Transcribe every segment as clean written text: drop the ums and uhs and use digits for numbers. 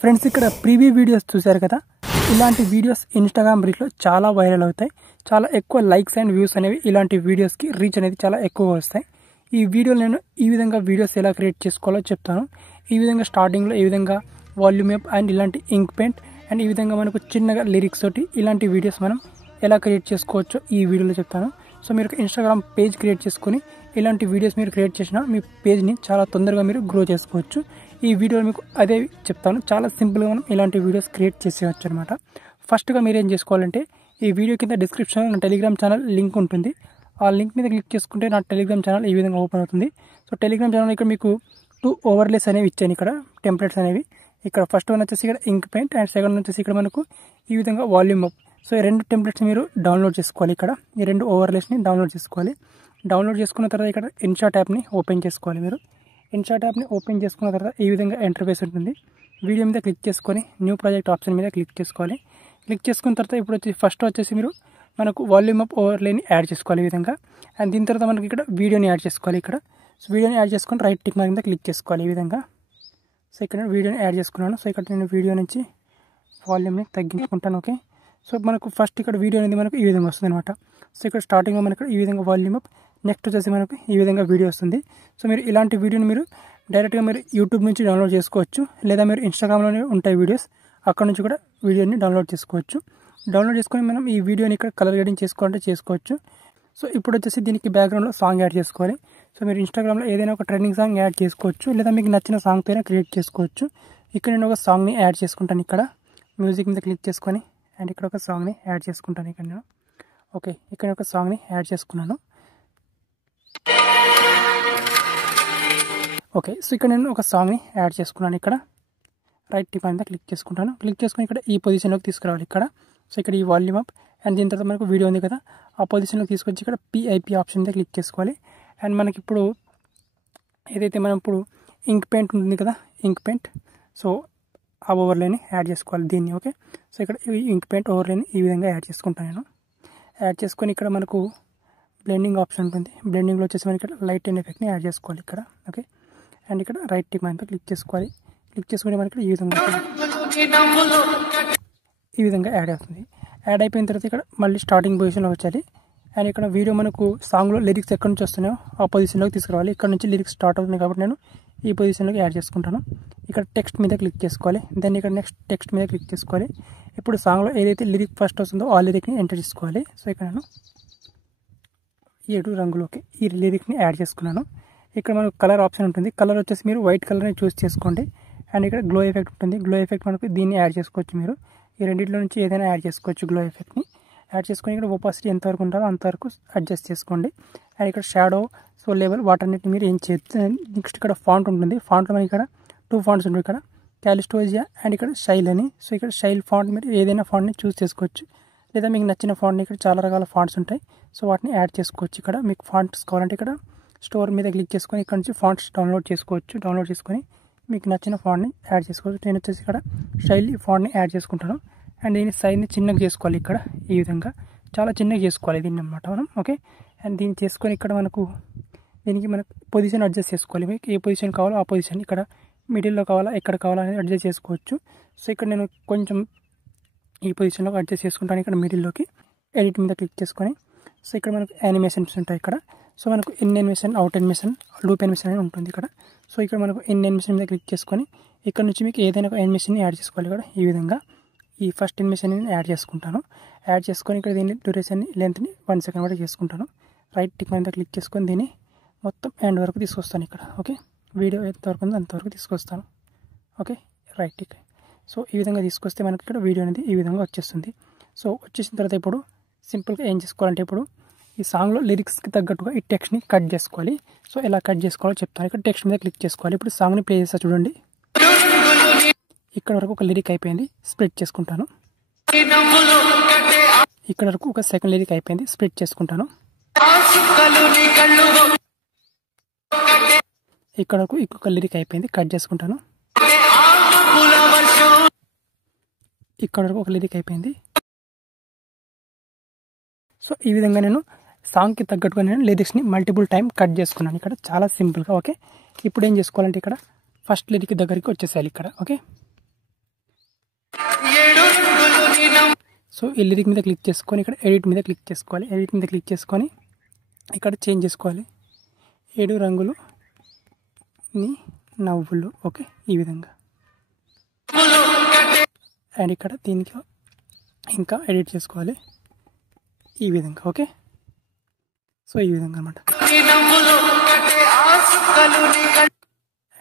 Friends ఇక్కడ preview videos చూశారు కదా, ఇలాంటి వీడియోస్ ఇన్స్టాగ్రామ్ రీల్స్లో చాలా వైరల్ అవుతాయి. చాలా ఎక్కువ లైక్స్ అండ్ వ్యూస్ అనేవి ఇలాంటి వీడియోస్కి రీచ్ అనేది చాలా ఎక్కువగా వస్తాయి. ఈ వీడియోలో నేను ఈ విధంగా వీడియోస్ ఎలా క్రియేట్ చేసుకోవాలో చెప్తాను. ఈ విధంగా స్టార్టింగ్లో ఈ విధంగా వాల్యూమ్ అప్ అండ్ ఇలాంటి ఇంక్ పెయింట్ అండ్ ఈ విధంగా మనకు చిన్నగా లిరిక్స్ తోటి ఇలాంటి వీడియోస్ మనం ఎలా క్రియేట్ చేసుకోవచ్చో ఈ వీడియోలో చెప్తాను. సో మీరు ఇన్స్టాగ్రామ్ పేజ్ క్రియేట్ చేసుకొని ఇలాంటి వీడియోస్ మీరు క్రియేట్ చేసిన మీ పేజ్ని చాలా తొందరగా మీరు గ్రో చేసుకోవచ్చు. ఈ వీడియోలో మీకు అదే చెప్తాను. చాలా సింపుల్గా మనం ఇలాంటి వీడియోస్ క్రియేట్ చేసేయచ్చు అనమాట. ఫస్ట్గా మీరు ఏం చేసుకోవాలంటే ఈ వీడియో కింద డిస్క్రిప్షన్లో నా టెలిగ్రామ్ ఛానల్ లింక్ ఉంటుంది. ఆ లింక్ మీద క్లిక్ చేసుకుంటే నా టెలిగ్రామ్ ఛానల్ ఈ విధంగా ఓపెన్ అవుతుంది. సో టెలిగ్రామ్ ఛానల్ ఇక్కడ మీకు 2 ఓవర్లేస్ అనేవి ఇచ్చాను, ఇక్కడ టెంప్లెట్స్ అనేవి. ఇక్కడ ఫస్ట్ వన్ వచ్చేసి ఇక్కడ ఇంక్ పెయింట్ అండ్ సెకండ్ వచ్చేసి ఇక్కడ మనకు ఈ విధంగా వాల్యూమ్ అప్. సో ఈ 2 టెంప్లెట్స్ మీరు డౌన్లోడ్ చేసుకోవాలి. ఇక్కడ ఈ 2 ఓవర్లేస్ని డౌన్లోడ్ చేసుకోవాలి. డౌన్లోడ్ చేసుకున్న తర్వాత ఇక్కడ ఇన్షాట్ యాప్ని ఓపెన్ చేసుకోవాలి. మీరు ఇన్షాట్ యాప్ని ఓపెన్ చేసుకున్న తర్వాత ఈ విధంగా ఇంటర్ఫేస్ ఉంటుంది. వీడియో మీద క్లిక్ చేసుకొని న్యూ ప్రాజెక్ట్ ఆప్షన్ మీద క్లిక్ చేసుకోవాలి. క్లిక్ చేసుకున్న తర్వాత ఇప్పుడు ఫస్ట్ వచ్చేసి మీరు మనకు వాల్యూమ్ అప్ ఓవర్లేని యాడ్ చేసుకోవాలి ఈ విధంగా. అండ్ దీని తర్వాత మనకి ఇక్కడ వీడియోని యాడ్ చేసుకోవాలి. ఇక్కడ సో వీడియోని యాడ్ చేసుకొని రైట్ టిక్ మార్క్ మీద క్లిక్ చేసుకోవాలి ఈ విధంగా. సో ఇక్కడ నేను వీడియోని యాడ్ చేసుకున్నాను. సో ఇక్కడ నేను వీడియో నుంచి వాల్యూమ్ని తగ్గించుకుంటాను. ఓకే, సో మనకు ఫస్ట్ ఇక్కడ వీడియో అనేది మనకు ఈ విధంగా వస్తుంది అనమాట. సో ఇక్కడ స్టార్టింగ్లో మనకు ఈ విధంగా వాల్యూమ్ అప్, నెక్స్ట్ వచ్చేసి మనకు ఈ విధంగా వీడియో వస్తుంది. సో మీరు ఇలాంటి వీడియోని మీరు డైరెక్ట్గా మీరు యూట్యూబ్ నుంచి డౌన్లోడ్ చేసుకోవచ్చు, లేదా మీరు ఇన్స్టాగ్రామ్లోనే ఉంటాయి వీడియోస్, అక్కడ నుంచి కూడా వీడియోని డౌన్లోడ్ చేసుకోవచ్చు. డౌన్లోడ్ చేసుకొని మనం ఈ వీడియోని ఇక్కడ కలర్ గ్రేడింగ్ చేసుకోవాలంటే చేసుకోవచ్చు. సో ఇప్పుడు వచ్చేసి దీనికి బ్యాక్గ్రౌండ్లో సాంగ్ యాడ్ చేసుకోవాలి. సో మీరు ఇన్స్టాగ్రామ్లో ఏదైనా ఒక ట్రెండింగ్ సాంగ్ యాడ్ చేసుకోవచ్చు, లేదా మీకు నచ్చిన సాంగ్తో అయినా క్రియేట్ చేసుకోవచ్చు. ఇక్కడ నేను ఒక సాంగ్ని యాడ్ చేసుకుంటాను. ఇక్కడ మ్యూజిక్ మీద క్లిక్ చేసుకొని అండ్ ఇక్కడ ఒక సాంగ్ని యాడ్ చేసుకుంటాను. ఇక్కడ నేను ఓకే, ఇక్కడ ఒక సాంగ్ని యాడ్ చేసుకున్నాను. ఓకే, సో ఇక్కడ నేను ఒక సాంగ్ని యాడ్ చేసుకున్నాను. ఇక్కడ రైట్ టిక్ మీద క్లిక్ చేసుకుంటాను. క్లిక్ చేసుకొని ఇక్కడ ఈ పొజిషన్లోకి తీసుకురావాలి. ఇక్కడ సో ఇక్కడ ఈ వాల్యూమ్ అప్ అండ్ దీని తర్వాత మనకు వీడియో ఉంది కదా, ఆ పొజిషన్లోకి తీసుకొచ్చి ఇక్కడ పిఐపి ఆప్షన్ మీద క్లిక్ చేసుకోవాలి. అండ్ మనకి ఇప్పుడు ఏదైతే మనం ఇప్పుడు ఇంక్ పెయింట్ ఉంటుంది కదా, ఇంక్ పెయింట్, సో ఆ ఓవర్లేని యాడ్ చేసుకోవాలి దీన్ని. ఓకే, సో ఇక్కడ ఇంక్ పెయింట్ ఓవర్లేని ఈ విధంగా యాడ్ చేసుకుంటాను నేను. యాడ్ చేసుకొని ఇక్కడ మనకు బ్లెండింగ్ ఆప్షన్ ఉంటుంది. బ్లెండింగ్లో వచ్చేసి మనకి ఇక్కడ లైట్ అండ్ ఎఫెక్ట్ని యాడ్ చేసుకోవాలి ఇక్కడ. ఓకే, అండ్ ఇక్కడ రైట్ టిక్ మీద క్లిక్ చేసుకోవాలి. క్లిక్ చేసుకుని మనకి ఈ విధంగా యాడ్ అవుతుంది. యాడ్ అయిపోయిన తర్వాత ఇక్కడ మళ్ళీ స్టార్టింగ్ పొజిషన్లో వచ్చాలి. అండ్ ఇక్కడ వీడియో మనకు సాంగ్లో లిరిక్స్ ఎక్కడి నుంచి వస్తున్నాయో ఆ పొజిషన్లోకి తీసుకురావాలి. ఇక్కడ నుంచి లిరిక్స్ స్టార్ట్ అవుతుంది కాబట్టి నేను ఈ పొజిషన్లోకి యాడ్ చేసుకుంటాను. ఇక్కడ టెక్స్ట్ మీద క్లిక్ చేసుకోవాలి. దెన్ ఇక్కడ నెక్స్ట్ టెక్స్ట్ మీద క్లిక్ చేసుకోవాలి. ఇప్పుడు సాంగ్లో ఏదైతే లిరిక్ ఫస్ట్ వస్తుందో ఆ లిరిక్ని ఎంటర్ చేసుకోవాలి. సో ఇక్కడ నేను 7 రంగులోకి ఈ లిరిక్ని యాడ్ చేసుకున్నాను. ఇక్కడ మనకు కలర్ ఆప్షన్ ఉంటుంది. కలర్ వచ్చేసి మీరు వైట్ కలర్ని చూస్ చేసుకోండి. అండ్ ఇక్కడ గ్లో ఎఫెక్ట్ ఉంటుంది. గ్లో ఎఫెక్ట్ మనకు దీన్ని యాడ్ చేసుకోవచ్చు. మీరు ఈ రెండింటిలో నుంచి ఏదైనా యాడ్ చేసుకోవచ్చు. గ్లో ఎఫెక్ట్ని యాడ్ చేసుకొని ఇక్కడ ఒపాసిటీ ఎంతవరకు ఉంటుందో అంతవరకు అడ్జస్ట్ చేసుకోండి. అండ్ ఇక్కడ షాడో, సో లెవెల్, వాటన్నిటిని మీరు ఏం చేస్తే నెక్స్ట్ ఇక్కడ ఫాంట్ ఉంటుంది. ఫాంట్లో మనకి ఇక్కడ 2 ఫాంట్స్ ఉంటాయి. ఇక్కడ క్యాలిస్టోజియా అండ్ ఇక్కడ షైల్ అని. సో ఇక్కడ షైల్ ఫాంట్ మీరు ఏదైనా ఫాంట్ని చూస్ చేసుకోవచ్చు, లేదా మీకు నచ్చిన ఫాంట్ని ఇక్కడ చాలా రకాల ఫాంట్స్ ఉంటాయి. సో వాటిని యాడ్ చేసుకోవచ్చు. ఇక్కడ మీకు ఫాంట్స్ కావాలంటే ఇక్కడ స్టోర్ మీద క్లిక్ చేసుకొని ఇక్కడ నుంచి ఫాంట్స్ డౌన్లోడ్ చేసుకోవచ్చు. డౌన్లోడ్ చేసుకొని మీకు నచ్చిన ఫాంట్ని యాడ్ చేసుకోవచ్చు. నేను వచ్చేసి ఇక్కడ షైల్ ఫాంట్ని యాడ్ చేసుకుంటాను. అండ్ దీని సైజ్ని చిన్నగా చేసుకోవాలి. ఇక్కడ ఈ విధంగా చాలా చిన్నగా చేసుకోవాలి దీన్ని అన్నమాట మనం. ఓకే, అండ్ దీన్ని చేసుకొని ఇక్కడ మనకు దీనికి మనకు పొజిషన్ అడ్జస్ట్ చేసుకోవాలి. మీకు ఏ పొజిషన్ కావాలో ఆ పొజిషన్, ఇక్కడ మిడిల్లో కావాలా ఎక్కడ కావాలా అనేది అడ్జస్ట్ చేసుకోవచ్చు. సో ఇక్కడ నేను కొంచెం ఈ పొజిషన్లో అడ్జస్ట్ చేసుకుంటాను. ఇక్కడ మిడిల్లోకి ఎడిట్ మీద క్లిక్ చేసుకొని సో ఇక్కడ మనకు యానిమేషన్స్ ఉంటాయి. ఇక్కడ సో మనకు in animation, out animation, loop animation అనేది ఉంటుంది ఇక్కడ. సో ఇక్కడ మనకు ఇన్ యానిమేషన్ మీద క్లిక్ చేసుకొని ఇక్కడ నుంచి మీకు ఏదైనా ఒక యానిమేషన్ని యాడ్ చేసుకోవాలి. ఇక్కడ ఈ విధంగా ఈ ఫస్ట్ యానిమేషన్ యాడ్ చేసుకుంటాను. యాడ్ చేసుకొని ఇక్కడ దీన్ని డ్యూరేషన్ని లెంత్ని 1 సెకండ్ వరకు చేసుకుంటాను. రైట్ టిక్ మీద క్లిక్ చేసుకొని దీన్ని మొత్తం ఎండ్ వరకు తీసుకొస్తాను ఇక్కడ. ఓకే, వీడియో ఎంతవరకు ఉందో అంతవరకు తీసుకొస్తాను. Okay, right tick. సో ఈ విధంగా తీసుకొస్తే మనకి ఇక్కడ వీడియో అనేది ఈ విధంగా వచ్చేస్తుంది. సో వచ్చేసిన తర్వాత ఇప్పుడు సింపుల్గా ఏం చేసుకోవాలంటే ఇప్పుడు ఈ సాంగ్లో లిరిక్స్కి తగ్గట్టుగా ఈ టెక్స్ట్ని కట్ చేసుకోవాలి. సో ఎలా కట్ చేసుకోవాలో చెప్తాను. ఇక్కడ టెక్స్ట్ మీద క్లిక్ చేసుకోవాలి. ఇప్పుడు సాంగ్ని ప్లే చేస్తా చూడండి. ఇక్కడ వరకు ఒక లిరిక్ అయిపోయింది, స్ప్లిట్ చేసుకుంటాను. ఇక్కడ వరకు ఒక సెకండ్ లిరిక్ అయిపోయింది, స్ప్లిట్ చేసుకుంటాను. ఇక్కడ వరకు ఇంకొక లిరిక్ అయిపోయింది, కట్ చేసుకుంటాను. ఇక్కడ వరకు ఒక లిరిక్ అయిపోయింది. సో ఈ విధంగా నేను సాంగ్కి తగ్గట్టుగా నేను లిరిక్స్ని మల్టిపుల్ టైం కట్ చేసుకున్నాను. ఇక్కడ చాలా సింపుల్గా. ఓకే, ఇప్పుడు ఏం చేసుకోవాలంటే ఇక్కడ ఫస్ట్ లిరిక్ దగ్గరికి వచ్చేసేయాలి ఇక్కడ. ఓకే, సో ఈ లిరిక్ మీద క్లిక్ చేసుకొని ఇక్కడ ఎడిట్ మీద క్లిక్ చేసుకోవాలి. ఎడిట్ మీద క్లిక్ చేసుకొని ఇక్కడ చేంజ్ చేసుకోవాలి. 7 రంగులు నీ నవ్వులు. ఓకే, ఈ విధంగా. అండ్ ఇక్కడ దీనికి ఇంకా ఎడిట్ చేసుకోవాలి ఈ విధంగా. ఓకే, సో ఈ విధంగా అన్నమాట.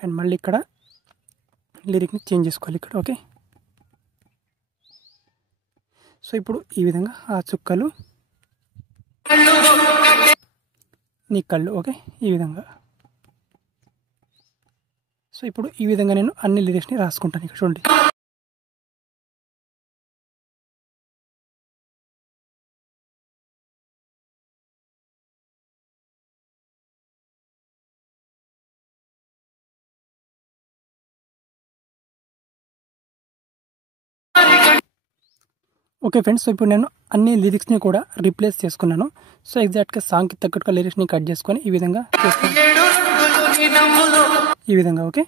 అండ్ మళ్ళీ ఇక్కడ లిరిక్ని చేంజ్ చేసుకోవాలి ఇక్కడ. ఓకే, సో ఇప్పుడు ఈ విధంగా ఆ చుక్కలు నీ కళ్ళు. ఓకే, ఈ విధంగా. సో ఇప్పుడు ఈ విధంగా నేను అన్ని లిరిక్స్ని రాసుకుంటాను ఇక్కడ. చూడండి, ఓకే ఫ్రెండ్స్. సో ఇప్పుడు నేను అన్ని లిరిక్స్ని కూడా రీప్లేస్ చేసుకున్నాను. సో ఎగ్జాక్ట్గా సాంగ్కి తగ్గట్టుగా లిరిక్స్ని కట్ చేసుకొని ఈ విధంగా ఈ విధంగా. ఓకే,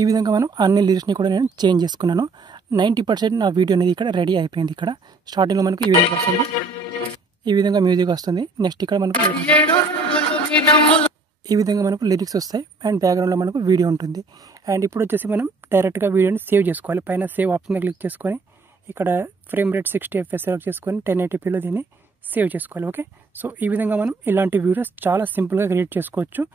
ఈ విధంగా మనం అన్ని లిరిక్స్ని కూడా నేను చేంజ్ చేసుకున్నాను. 90% నా వీడియో అనేది ఇక్కడ రెడీ అయిపోయింది. ఇక్కడ స్టార్టింగ్లో మనకు ఈ విధంగా వస్తుంది, ఈ విధంగా మ్యూజిక్ వస్తుంది. నెక్స్ట్ ఇక్కడ మనకు ఈ విధంగా మనకు లిరిక్స్ వస్తాయి అండ్ బ్యాక్గ్రౌండ్లో మనకు వీడియో ఉంటుంది. అండ్ ఇప్పుడు వచ్చేసి మనం డైరెక్ట్గా వీడియోని సేవ్ చేసుకోవాలి. పైన సేవ్ ఆప్షన్ క్లిక్ చేసుకొని ఇక్కడ ఫ్రేమ్ రేట్ 60 FPS సెలెక్ట్ చేసుకొని 1080pలో దీన్ని సేవ్ చేసుకోవాలి. ఓకే, సో ఈ విధంగా మనం ఇలాంటి వీడియోస్ చాలా సింపుల్గా క్రియేట్ చేసుకోవచ్చు.